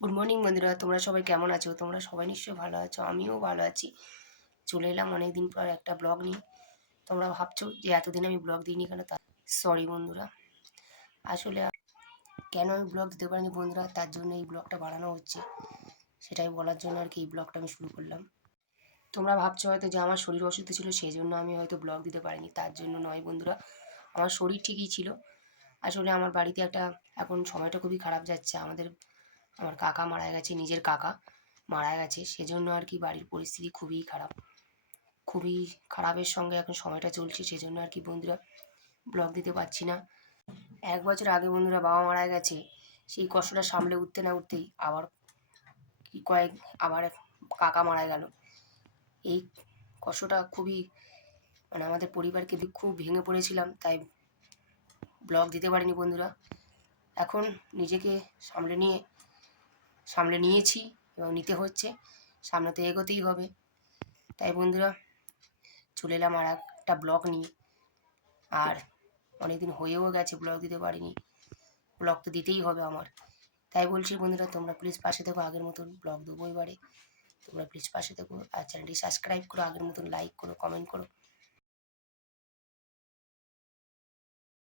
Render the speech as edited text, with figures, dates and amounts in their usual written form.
Good morning বন্ধুরা, তোমরা সবাই কেমন আছো? তোমরা সবাই নিশ্চয়ই ভালো আছো, আমিও ভালো আছি। চলে এলাম অনেকদিন পর একটা ব্লগ নিয়ে। তোমরা ভাবছো যে এতদিন আমি ব্লগ দিইনি কেন? তা সরি বন্ধুরা, আসলে কেন আমি ব্লগ দিতে পারিনি বন্ধুরা, তার জন্য এই ব্লগটা বানানো হচ্ছে। সেটাই বলার জন্য আর কি এই ব্লগটা আমি শুরু করলাম। তোমরা ভাবছো হয়তো যে আমার শরীর অসুস্থ ছিল সেই জন্য আমি হয়তো ব্লগ দিতে পারিনি, তার জন্য নয় বন্ধুরা। আমার শরীর ঠিকই ছিল। আসলে আমার বাড়িতে একটা এখন সময়টা খুবই খারাপ যাচ্ছে। আমার কাকা মারা গেছে, নিজের কাকা মারা গেছে, সেজন্য আর কি বাড়ির পরিস্থিতি খুবই খারাপ। খুবই খারাপের সঙ্গে এখন সময়টা চলছে, সেজন্য আর কি বন্ধুরা ব্লগ দিতে পারছি না। 1 বছর আগে বন্ধুরা বাবা মারা গেছে। সেই কষ্টটা সামলে উঠতে না উঠতেই আবার কি কয়েক আবার কাকা মারা গেল। এই কষ্টটা খুবই আমাদের পরিবারকে খুব ভেঙে পড়েছিলাম, তাই ব্লগ দিতে পারিনি বন্ধুরা। এখন নিজেকে সামলে নিয়ে সামলে নিয়েছি এবং নিতে হচ্ছে, সামনে তো এগোতেই হবে। তাই বন্ধুরা চলে এলাম আর একটা ব্লগ নিয়ে। আর অনেকদিন হয়েও গেছে ব্লগ দিতে পারিনি, ব্লগ তো দিতেই হবে আমার। তাই বলছি বন্ধুরা, তোমরা প্লিজ পাশে থেকো, আগের মতন ব্লগ দেবো এবারে। তোমরা প্লিজ পাশে থেকো আর চ্যানেলটি সাবস্ক্রাইব করো, আগের মতন লাইক করো, কমেন্ট করো।